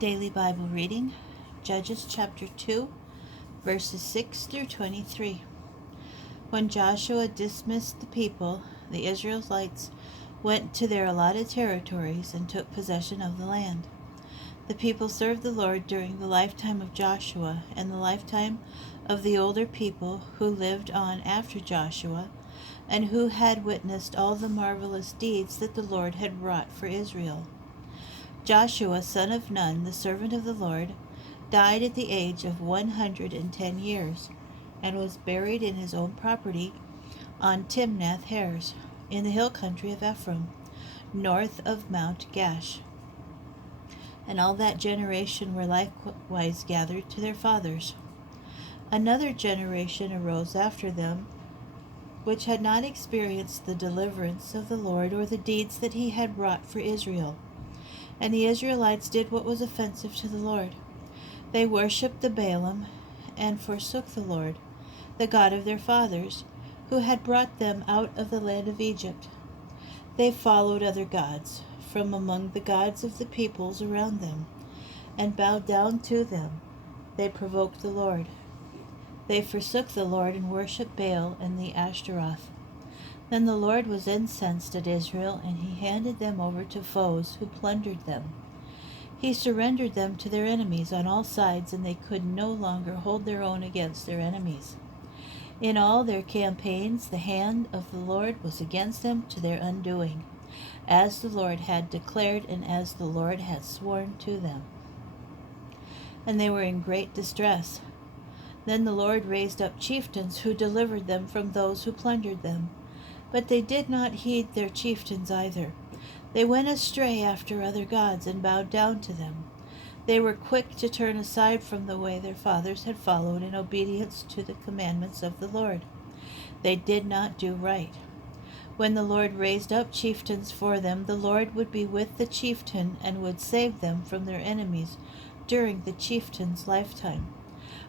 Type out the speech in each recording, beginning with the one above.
Daily Bible reading, Judges chapter 2, verses 6 through 23. When Joshua dismissed the people, the Israelites went to their allotted territories and took possession of the land. The people served the Lord during the lifetime of Joshua and the lifetime of the older people who lived on after Joshua, and who had witnessed all the marvelous deeds that the Lord had wrought for Israel. Joshua, son of Nun, the servant of the Lord, died at the age of 110 years, and was buried in his own property on Timnath-Heres, in the hill country of Ephraim, north of Mount Gaash. And all that generation were likewise gathered to their fathers. Another generation arose after them, which had not experienced the deliverance of the Lord or the deeds that he had wrought for Israel. And the Israelites did what was offensive to the Lord. They worshipped the Baalim and forsook the Lord, the God of their fathers, who had brought them out of the land of Egypt. They followed other gods from among the gods of the peoples around them, and bowed down to them. They provoked the Lord. They forsook the Lord and worshipped Baal and the Ashtaroth. Then the Lord was incensed at Israel, and he handed them over to foes who plundered them. He surrendered them to their enemies on all sides, and they could no longer hold their own against their enemies. In all their campaigns, the hand of the Lord was against them to their undoing, as the Lord had declared and as the Lord had sworn to them. And they were in great distress. Then the Lord raised up chieftains who delivered them from those who plundered them. But they did not heed their chieftains either. They went astray after other gods and bowed down to them. They were quick to turn aside from the way their fathers had followed in obedience to the commandments of the Lord. They did not do right. When the Lord raised up chieftains for them, the Lord would be with the chieftain and would save them from their enemies during the chieftain's lifetime.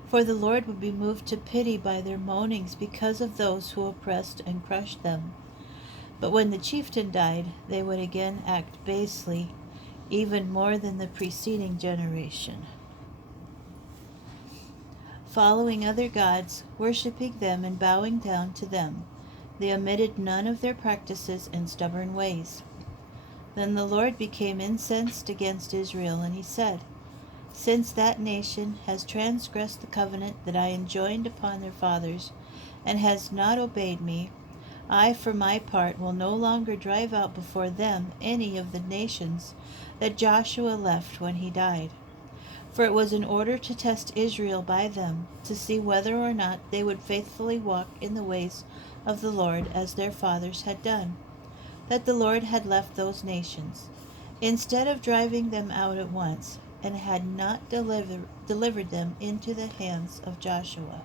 For the Lord would be moved to pity by their moanings because of those who oppressed and crushed them. But when the chieftain died, they would again act basely, even more than the preceding generation, following other gods, worshipping them and bowing down to them. They omitted none of their practices and stubborn ways. Then the Lord became incensed against Israel, and he said, "Since that nation has transgressed the covenant that I enjoined upon their fathers, and has not obeyed me, I for my part will no longer drive out before them any of the nations that Joshua left when he died. For it was in order to test Israel by them, to see whether or not they would faithfully walk in the ways of the Lord as their fathers had done, that the Lord had left those nations, instead of driving them out at once, and had not delivered them into the hands of Joshua."